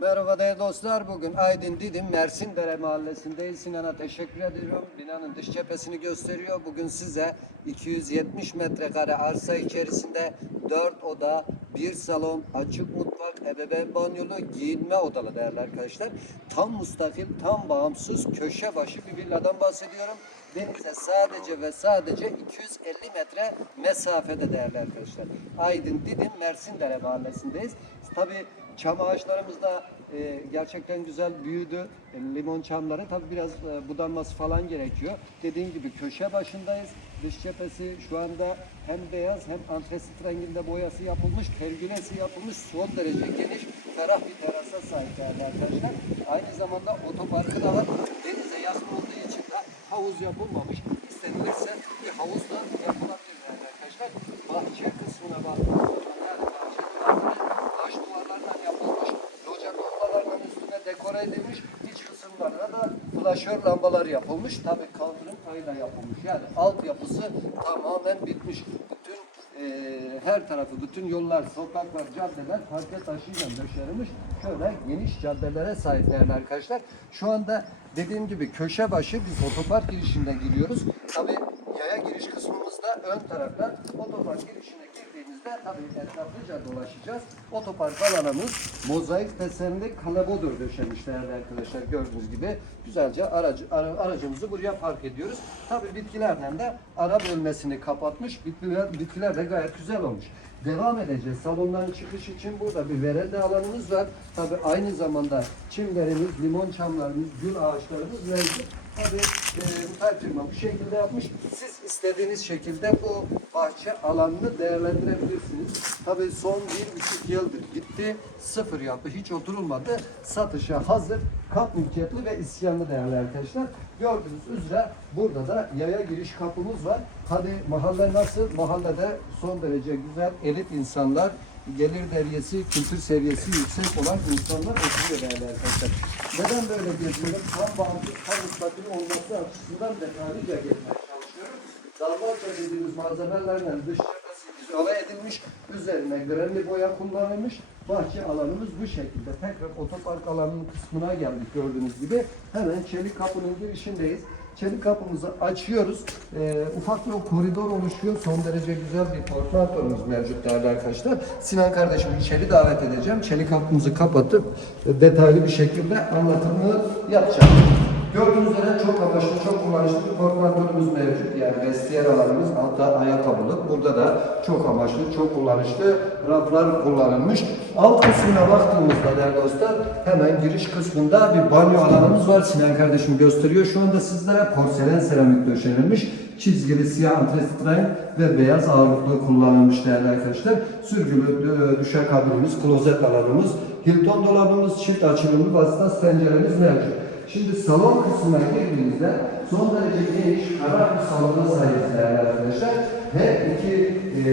Merhaba değerli dostlar. Bugün Aydın Didim Mersindere mahallesindeyiz. Sinan'a teşekkür ediyorum. Binanın dış cephesini gösteriyor. Bugün size 270 metrekare arsa içerisinde 4 oda, 1 salon, açık mutfak, ebeveyn banyolu, giyinme odalı değerli arkadaşlar. Tam mustakil, tam bağımsız, köşe başı bir villadan bahsediyorum. Denize sadece ve sadece 250 metre mesafede değerli arkadaşlar. Aydın Didim Mersindere mahallesindeyiz. Tabii çam ağaçlarımız da e, gerçekten güzel büyüdü. E, limon çamları tabii biraz e, budanması falan gerekiyor. Dediğim gibi köşe başındayız. Dış cephesi şu anda hem beyaz hem antresit renginde boyası yapılmış, pergülesi yapılmış, son derece geniş, ferah bir terasa sahip değerli arkadaşlar. Aynı zamanda otoparkı da var. Denize yakın havuz yapılmamış. İstenilirse bir havuz da yapılabilir değerli arkadaşlar. Bahçe kısmına baktığımız zaman yani bahçe duvarları taş duvarlardan yapılmış. Loca lambalarının üstüne dekore edilmiş. İç kısımlarına da flaşör lambalar yapılmış. Tabii kaldırım payıyla yapılmış. Yani altyapısı tamamen bitmiş. Bütün eee, her tarafı, bütün yollar, sokaklar, caddeler parke taşıyla döşenmiş. Şöyle geniş caddelere sahip değerli arkadaşlar. Şu anda dediğim gibi köşe başı biz otopark girişinden giriyoruz. Tabii yaya giriş kısmımızda ön tarafta otopark girişine girdiğimizde tabii etraflıca dolaşacağız. Otopark alanımız mozaik desenli kalabodur döşemiş değerli arkadaşlar gördüğünüz gibi. Güzelce aracı, ara- aracımızı buraya park ediyoruz. Tabii bitkilerden de ara bölmesini kapatmış. Bitkiler, bitkiler de gayet güzel olmuş. Devam edeceğiz. Salondan çıkış için burada bir veranda alanımız var. Tabii aynı zamanda çimlerimiz, limon çamlarımız, gül ağaçlarımız mevcut. Tabii e, firma bu şekilde yapmış. Siz istediğiniz şekilde bu bahçe alanını değerlendirebilirsiniz. Tabii son bir buçuk yıldır gitti. Sıfır yapı hiç oturulmadı. Satışa hazır. Kat mülkiyetli ve isyanlı değerli arkadaşlar. Gördüğünüz üzere burada da yaya giriş kapımız var. Hadi mahalle nasıl? Mahallede son derece güzel elit insanlar gelir seviyesi, kültür seviyesi yüksek olan insanlar oturuyor değerli arkadaşlar. Neden böyle geziyorum? Tam bağımsız, tam müstakil olması açısından detaylıca gezmeye çalışıyorum. Dalmaçya dediğimiz malzemelerle dış cephesi izole edilmiş, üzerine granli boya kullanılmış. Bahçe alanımız bu şekilde. Tekrar otopark alanının kısmına geldik gördüğünüz gibi. Hemen çelik kapının girişindeyiz. Çelik kapımızı açıyoruz. Ee, ufak bir koridor oluşuyor. Son derece güzel bir portmantomuz mevcut değerli arkadaşlar. Sinan kardeşimi içeri davet edeceğim. Çelik kapımızı kapatıp e, detaylı bir şekilde anlatımını yapacağım. Gördüğünüz üzere çok amaçlı, çok kullanışlı bir portmantomuz mevcut. Yani vestiyer alanımız, hatta ayakkabılık. Burada da çok amaçlı, çok kullanışlı raflar kullanılmış. Alt kısmına baktığımızda değerli dostlar hemen giriş kısmında bir banyo alanımız var. Sinan kardeşim gösteriyor. Şu anda sizlere porselen seramik döşenilmiş. Çizgili siyah antresit ve beyaz ağırlıklı kullanılmış değerli arkadaşlar. Sürgülü e, duşakabinimiz, klozet alanımız, Hilton dolabımız, çift açılımlı vasıtas penceremiz mevcut. Şimdi salon kısmına girdiğimizde son derece geniş, ferah bir salona sahibiz değerli arkadaşlar. Her iki e,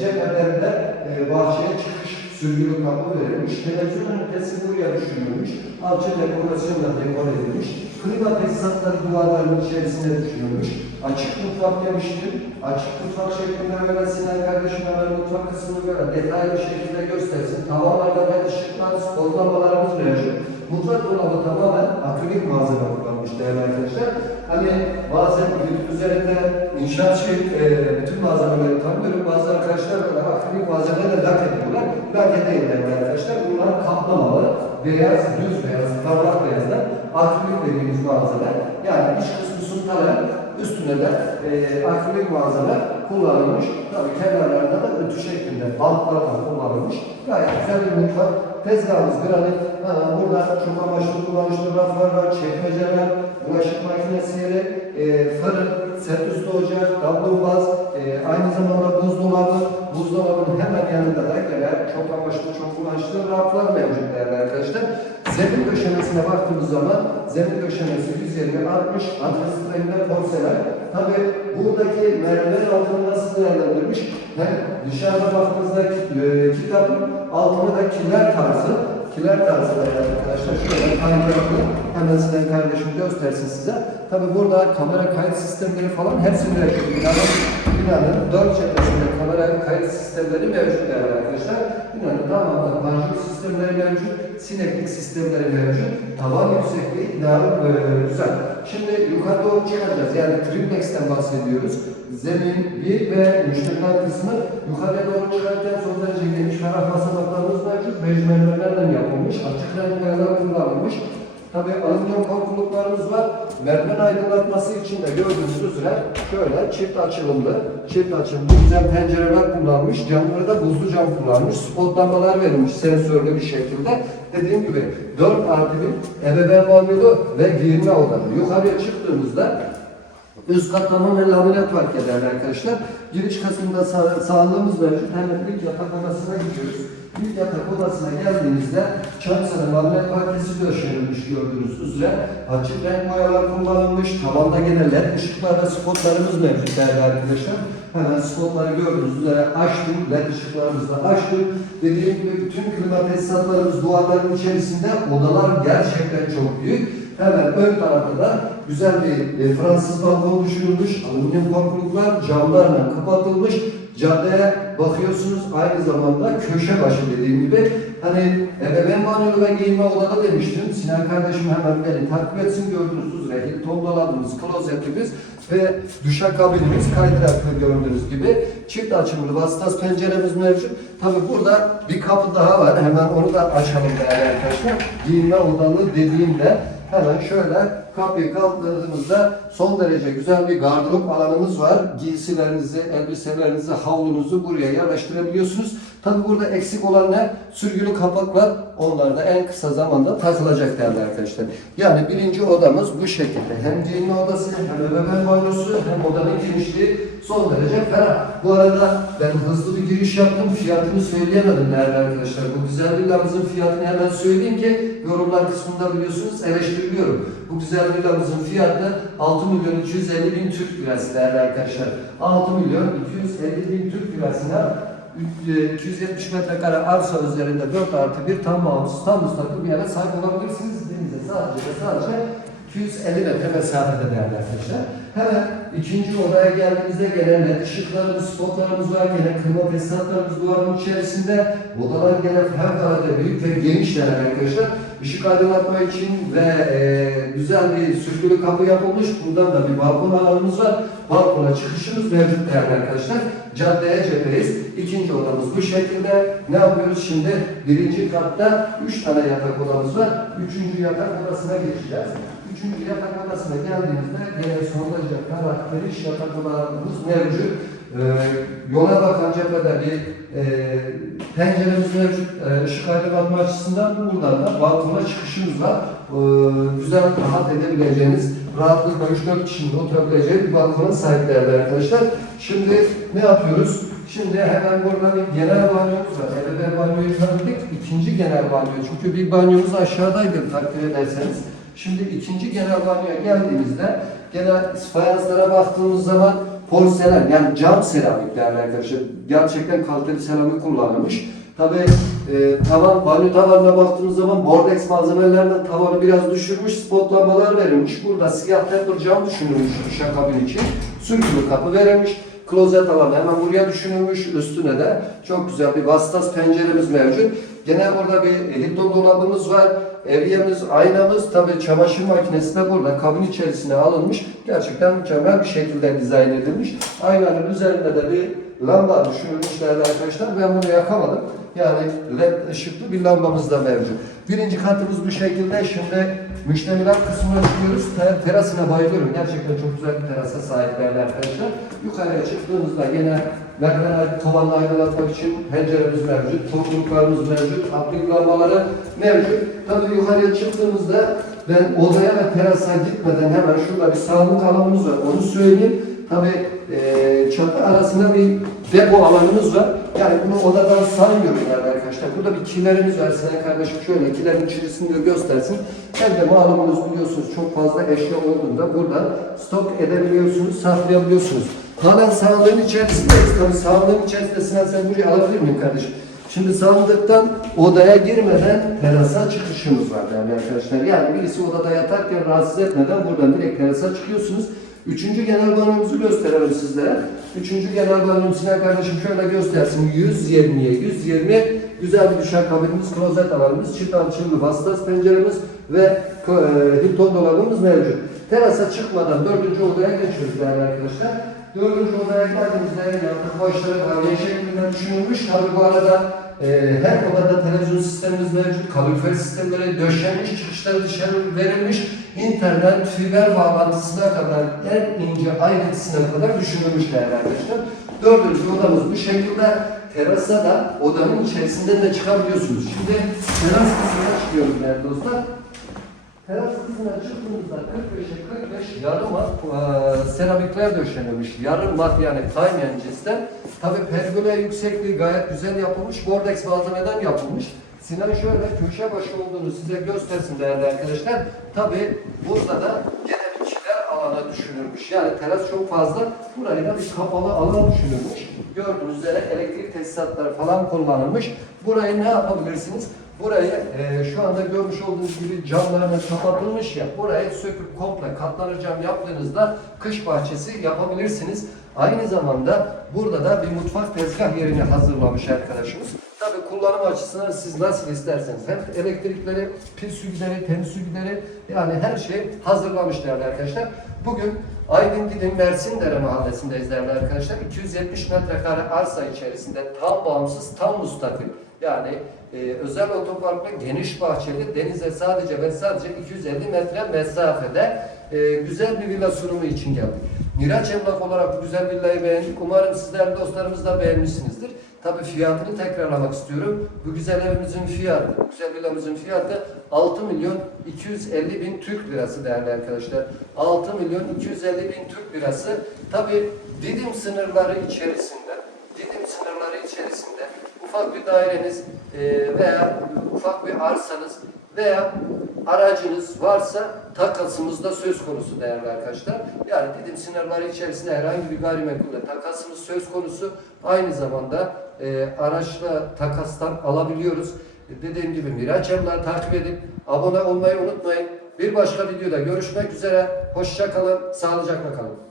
cephelerinde e, bahçeye çıkış sürgülü kapı verilmiş. Televizyon ünitesi buraya düşünülmüş. Alçı dekorasyonla dekor edilmiş. Klima tesisatları duvarların içerisinde düşünülmüş. Açık mutfak demiştim. Açık mutfak şeklinde böyle Sinan kardeşim hemen mutfak kısmını böyle detaylı şekilde göstersin. Tavanlarda ve ışıklar, spor lambalarımız mevcut. Mutfak dolabı tamamen akrilik malzeme kullanmış değerli arkadaşlar. Hani bazen YouTube üzerinde inşaat şey, e, bütün malzemeleri tanımıyorum. Bazı arkadaşlar böyle akrilik malzemelerle lak ediyorlar. Lak değil değerli arkadaşlar. Bunlar kaplamalı, beyaz, düz beyaz, parlak beyazlar. Akrilik dediğimiz malzeme. Yani iç kısmı suntalar, üstüne de e, akrilik malzeme kullanılmış. Tabii kenarlarında da ütü şeklinde bantlar da kullanılmış. Gayet güzel bir mutfak. Tezgahımız granit. Ha, burada çok amaçlı kullanışlı raflar var, çekmeceler, bulaşık makinesi yeri, e, fırın, set üstü ocak, davlumbaz, e, aynı zamanda buzdolabı, buzdolabının hemen yanında da gelen çok amaçlı, çok kullanışlı raflar mevcut değerli arkadaşlar. Zemin döşemesine baktığımız zaman zemin döşemesi 120 60 antresit renginde porselen. Tabi buradaki merdiven altını nasıl değerlendirmiş? Hem dışarıda baktığınızda e, kitabın altına da kiler tarzı kiler tarzı değerli arkadaşlar. Şöyle kaydıraklı hemen Sinan kardeşim göstersin size. Tabi burada kamera kayıt sistemleri falan hepsini mevcut. Binanın, binanın dört cephesinde kamera kayıt sistemleri mevcut değerli arkadaşlar. Binanın tamamında panjur sistemleri mevcut. sineklik sistemleri mevcut. Tavan yüksekliği inanın e, güzel. Şimdi yukarı doğru çıkacağız. Yani triplex'ten bahsediyoruz. Zemin bir ve müşteriler kısmı yukarıya doğru çıkarken son derece geniş ferah basamaklarımız mevcut. Bej mermerlerden yapılmış. Açık renk kullanılmış. Tabii alüminyum korkuluklarımız var. Merdiven aydınlatması için de gördüğünüz üzere şöyle çift açılımlı, çift açılımlı güzel pencereler kullanmış. Camları da buzlu cam kullanmış. Spot lambalar verilmiş sensörlü bir şekilde. Dediğim gibi 4 artı 1 ebeveyn banyolu ve giyinme odalı. Yukarıya çıktığımızda Üst kat tamamen laminat park ederler arkadaşlar. Giriş kısmında sağ, sağlığımız mevcut. Hemen ilk yatak odasına gidiyoruz. İlk yatak odasına geldiğimizde çansana laminat parkesi döşenilmiş gördüğünüz üzere. Açık renk boyalar kullanılmış. Tavanda gene led ışıklar spotlarımız mevcut değerli arkadaşlar. Hemen spotları gördüğünüz üzere açtım. Led ışıklarımızı da açtım. Dediğim gibi bütün klima tesisatlarımız duvarların içerisinde. Odalar gerçekten çok büyük. Hemen ön tarafta da güzel bir e, Fransız balkon düşünülmüş. Alüminyum korkuluklar camlarla kapatılmış. Caddeye bakıyorsunuz aynı zamanda köşe başı dediğim gibi. Hani ebeveyn banyolu ve giyinme odada demiştim. Sinan kardeşim hemen beni takip etsin gördüğünüz üzere. Hilton dolabımız, klozetimiz ve duşakabinimiz kaydıraklı gördüğünüz gibi. Çift açımlı vasıtas penceremiz mevcut. Tabi burada bir kapı daha var. Hemen onu da açalım değerli arkadaşlar. Giyinme odalı dediğimde Hemen şöyle kapıyı kaldırdığımızda son derece güzel bir gardırop alanımız var. Giysilerinizi, elbiselerinizi, havlunuzu buraya yerleştirebiliyorsunuz. Tabi burada eksik olan ne? Sürgülü kapaklar. Onlar da en kısa zamanda takılacak değerli arkadaşlar. Yani birinci odamız bu şekilde. Hem giyinme odası, hem ebeveyn banyosu, hem odanın genişliği son derece ferah. Bu arada ben hızlı bir giriş yaptım. Fiyatını söyleyemedim değerli arkadaşlar. Bu güzel villamızın fiyatını hemen söyleyeyim ki yorumlar kısmında biliyorsunuz eleştiriliyorum. Bu güzel villamızın fiyatı 6 milyon 250 bin Türk lirası değerli arkadaşlar. 6 milyon 250 bin Türk lirasına 270 metrekare arsa üzerinde 4 artı 1 tam bağımsız, tam müstakil bir yere sahip olabilirsiniz. Denize sadece ve sadece 250 metre mesafede değerli arkadaşlar. Hemen ikinci odaya geldiğimizde gelen led ışıklarımız, spotlarımız var. Gene klima tesisatlarımız duvarın içerisinde. Odalar gene fevkalade büyük ve geniş değerli arkadaşlar. Işık aydınlatma için ve e, güzel bir sürgülü kapı yapılmış. Buradan da bir balkon alanımız var. Balkona çıkışımız mevcut değerli arkadaşlar. Caddeye cepheyiz. İkinci odamız bu şekilde. Ne yapıyoruz şimdi? Birinci katta üç tane yatak odamız var. Üçüncü yatak odasına geçeceğiz. Üçüncü yatak odasına geldiğimizde gene son derece ferah, geniş yatak odalarımız mevcut. Ee, yola bakan cephede bir e, penceremiz mevcut. E, ışık aydınlatma açısından buradan da balkona çıkışımız var. Ee, güzel, rahat edebileceğiniz, rahatlıkla 3-4 kişinin oturabileceği bir balkona sahip değerli arkadaşlar. Şimdi ne yapıyoruz? Şimdi hemen burada bir genel banyomuz var. Ebeveyn banyoyu tanıdık. İkinci genel banyo. Çünkü bir banyomuz aşağıdaydı takdir ederseniz. Şimdi ikinci genel banyoya geldiğimizde genel fayanslara baktığımız zaman porselen yani cam seramik değerli arkadaşlar. Gerçekten kaliteli seramik kullanılmış. Tabi e, tavan, banyo tavanına baktığımız zaman bordex malzemelerden tavanı biraz düşürmüş, spot lambalar verilmiş. Burada siyah temper cam düşünülmüş duşakabin için. Sürgülü kapı verilmiş. Klozet alanı hemen buraya düşünülmüş. Üstüne de çok güzel bir vasıtas penceremiz mevcut. Gene burada bir Hilton dolabımız var. Evyemiz, aynamız, tabii çamaşır makinesi de burada kabin içerisine alınmış. Gerçekten mükemmel bir şekilde dizayn edilmiş. Aynanın üzerinde de bir lamba düşünülmüş değerli arkadaşlar. Ben bunu yakamadım. Yani led ışıklı bir lambamız da mevcut. Birinci katımız bu şekilde. Şimdi müştemilat kısmına çıkıyoruz. Ter- Terasına bayılıyorum. Gerçekten çok güzel bir terasa sahip değerli arkadaşlar. Yukarıya çıktığımızda yine merdiven tavanla aydınlatmak için penceremiz mevcut. Topluluklarımız mevcut. Aplik lambaları mevcut. Tabii yukarıya çıktığımızda ben odaya ve terasa gitmeden hemen şurada bir sağlık alanımız var. Onu söyleyeyim. Tabii eee çatı arasında bir depo alanımız var. Yani bunu odadan saymıyorum yani arkadaşlar. Burada bir kilerimiz var. Sinan kardeşim şöyle kilerin içerisini göstersin. Hem de malumunuz biliyorsunuz çok fazla eşya olduğunda burada stok edebiliyorsunuz, saklayabiliyorsunuz. Halen sağlığın içerisindeyiz. Tabii sağlığın içerisinde Sinan sen burayı alabilir miyim kardeşim? Şimdi sandıktan odaya girmeden terasa çıkışımız var yani arkadaşlar. Yani birisi odada yatarken rahatsız etmeden buradan direkt terasa çıkıyorsunuz. Üçüncü genel banyomuzu gösterelim sizlere. Üçüncü genel banyom Sinan kardeşim şöyle göstersin. 120'ye 120 Güzel bir duşakabinimiz, klozet alanımız, çift alçılı vasıtası penceremiz ve e, Hilton dolabımız mevcut. Terasa çıkmadan dördüncü odaya geçiyoruz değerli arkadaşlar. Dördüncü odaya geldiğimizde yaptık başları kahve şeklinde düşünülmüş. Tabi bu arada e, her odada televizyon sistemimiz mevcut. Kalorifer sistemleri döşenmiş, çıkışları dışarı verilmiş. İnternet, fiber bağlantısına kadar en ince ayrıntısına kadar düşünülmüş değerli arkadaşlar. Dördüncü odamız bu şekilde. Terasa da odanın içerisinden de çıkabiliyorsunuz. Şimdi teras kısmına çıkıyoruz değerli dostlar. Teras kısmına çıktığımızda 45'e 45 yarım eee, seramikler döşenilmiş. Yarım mat yani kaymayan cinsten. Tabi pergole yüksekliği gayet güzel yapılmış. Bordex malzemeden yapılmış. Sinan şöyle köşe başı olduğunu size göstersin değerli arkadaşlar. Tabi burada da gene bir kiler alana düşünülmüş. Yani teras çok fazla. Burayı da bir kapalı alan düşünülmüş. Gördüğünüz üzere elektrik tesisatları falan kullanılmış. Burayı ne yapabilirsiniz? Burayı e, şu anda görmüş olduğunuz gibi camlarla kapatılmış ya. Burayı söküp komple katlanır cam yaptığınızda kış bahçesi yapabilirsiniz. Aynı zamanda burada da bir mutfak tezgah yerini hazırlamış arkadaşımız. Tabi kullanım açısından siz nasıl isterseniz hem elektrikleri, pil süngüleri, temiz yani her şeyi hazırlamış değerli arkadaşlar. Bugün Aydın Didim Mersindere mahallesindeyiz değerli arkadaşlar. 270 metrekare arsa içerisinde tam bağımsız, tam müstakil. Yani e, özel otoparkla geniş bahçeli denize sadece ve sadece 250 metre mesafede e, güzel bir villa sunumu için geldik. Miraç Emlak olarak bu güzel villayı beğendik. Umarım sizler dostlarımız da beğenmişsinizdir. Tabii fiyatını tekrarlamak istiyorum. Bu güzel evimizin fiyatı, bu güzel villamızın fiyatı 6 milyon 250 bin Türk lirası değerli arkadaşlar. 6 milyon 250 bin Türk lirası. Tabii Didim sınırları içerisinde, sınırları içerisinde ufak bir daireniz e, veya ufak bir arsanız veya aracınız varsa takasımız da söz konusu değerli arkadaşlar. Yani Didim sınırları içerisinde herhangi bir gayrimenkulde takasımız söz konusu. Aynı zamanda e, araçla takastan alabiliyoruz. Dediğim gibi Miraç Emlak'ı takip edip abone olmayı unutmayın. Bir başka videoda görüşmek üzere. Hoşça kalın, sağlıcakla kalın.